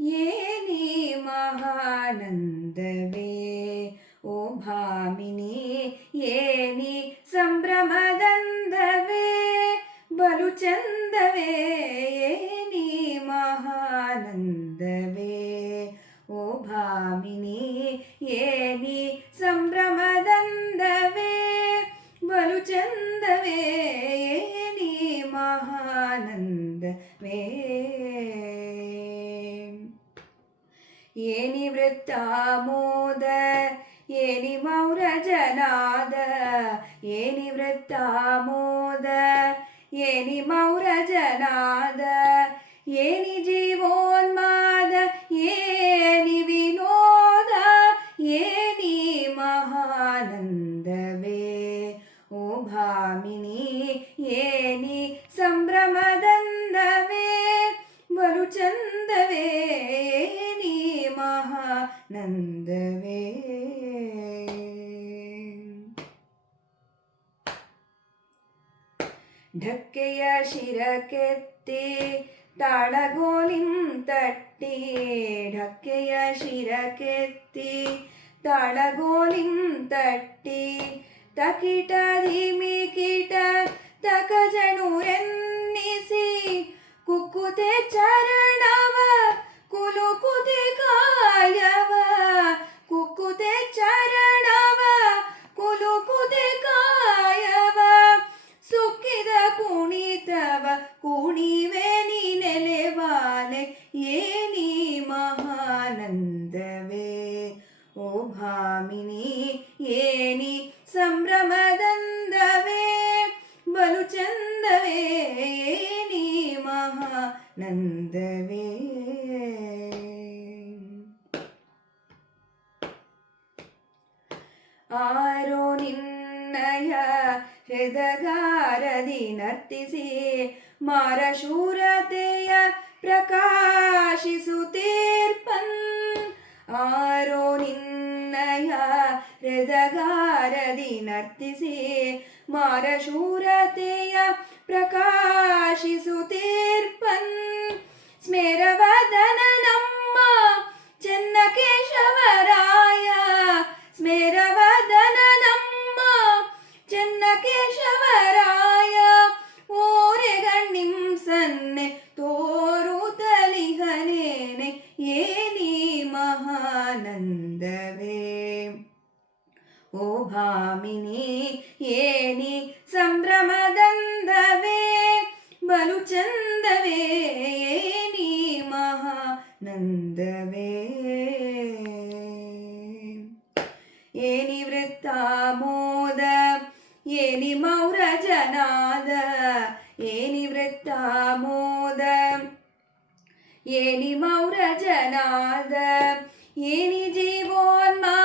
ಏನಿ ಮಹಾನಂದವೇ ಓ ಭಾಮಿನಿ ಏನಿ ಸಂಭ್ರಮದಂದವೇ ಬಲು ಚಂದವೇ ಏನಿ ಮಹಾನಂದವೇ ಓ ಭಾಮಿನಿ ಏನಿ ಸಂಭ್ರಮದಂದವೇ ಬಲು ಚಂದವೇ ಏನಿ ಮಹಾನಂದವೇ ಏನಿ ವೃತ್ತಾಮೋದ ಏನಿ ಮೌರಜನಾದ ಏನಿ ವೃತ್ತಾಮೋದ ಏನಿ ಮೌರಜನಾದ ಏನಿ ಜೀವೋನ್ಮಾದ ಏನಿ ವಿನೋದ ಏನಿ ಮಹಾನಂದವೇ ಓ ಭಾಮಿನಿ ಏನಿ ಸಂಭ್ರಮದಂದವೇ ಬಲು ಚಂದವೇ ಏನಿ ಮಹಾನಂದವೇ ಢಕ್ಕೆಯ ಶಿರಕೆತ್ತಿ ತಾಳಗೋಲಿಂ ತಟ್ಟಿ ಢಕ್ಕೆಯ ಶಿರಕೆತ್ತಿ ತಾಳಗೋಲಿಂ ತಟ್ಟಿ ತಕಿಟ ಧಿಮಿಕಿಟ ತಕಜಣುರೆನ್ನಿಸಿ ಕುಕ್ಕುತೆ ಚರಣವ ಕುಲುಕುತೆ ಕಾಯವ ಕುಕ್ಕುತೆ ಚರಣವ ಕುಲುಕುತೆ ಕಾಯವ ಸುಕ್ಕಿದ ಕುಣಿತವ ಕುಣಿವೆ ನೀ ನೆಲೆವಾಲೆ ಏನಿ ಮಹಾನಂದವೇ ಓ ಭಾಮಿನಿ ಏನಿ ಸಂಭ್ರಮದಂದವೇ ಬಲು ಚಂದವೇ ಏನಿ ಮಹಾನಂದವೇ ಆರೋ ನಿನ್ನಯ ಹೃದಗಾರದಿ ನರ್ತಿಸಿ ಮಾರಶೂರತೆಯ ಪ್ರಕಾಶಿಸುತ್ತೀರ್ಪನ್ ಆರೋ ನಿನ್ನಯ ಹೃದಗಾರದಿ ನರ್ತಿಸಿ ಮಾರಶೂರತೆಯ ಪ್ರಕಾಶಿಸುತ್ತೀರ್ಪನ್ ಸ್ಮೇರವದನ ನಮ್ಮ ಚೆನ್ನಕೇಶವರಾಯ ಸ್ಮೇರವದನ ನಮ್ಮ ಚೆನ್ನಕೇಶವರಾಯ ಓರೆಗಣ್ಣಿಂ ಸನ್ನೆ ತೋರುತ್ತಲಿಹನೇನೆ ಏನಿ ಮಹಾನಂದವೇ ಓ ಭಾಮಿನಿ ಏನಿ ಸಂಭ್ರಮದಂದವೇ ಬಲು ಚಂದವೇ ಏನಿ ಮಹಾನಂದವೇ ಏನಿ ವೃತ್ತಾಮೋದ ಏನಿ ಮೌರಜನಾದ ಏನಿ ವೃತ್ತಾಮೋದ ಏನಿ ಮೌರಜನಾದ ಏನಿ ಜೀವೋನ್ಮಾದ